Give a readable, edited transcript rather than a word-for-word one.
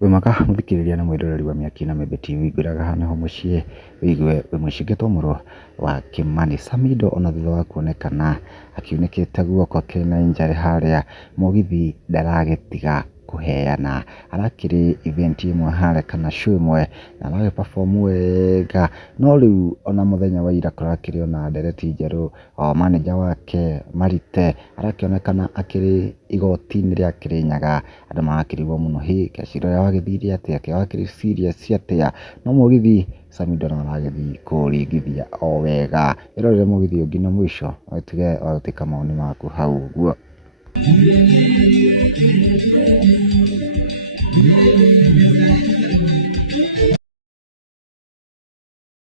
Wamaka muthikiriria na mwiroreri wa Miaki na Membe TV ngwiraga hana ho mucie wigue wimucingetwo muro wa kimani samidoh ona thutha wa kuonekana akiunekete guoko kena njeri haria mugithi ndaragetiga kuheana arakiri event imwe hare kana show imwe na arage perform wega no riu ona muthenya wa ira kurakiri ona ndereti njeru o manager wake marite arakionekana akiri igoti-ini ria Kirinyaga andu marakirigwo muno keciro ya wagithiri atia ke wakiri serious atia no mugithi samidoh no aragithi kuringithia o wega irorere mugithi ungi na mwisho otige otika maoni maku hau guo.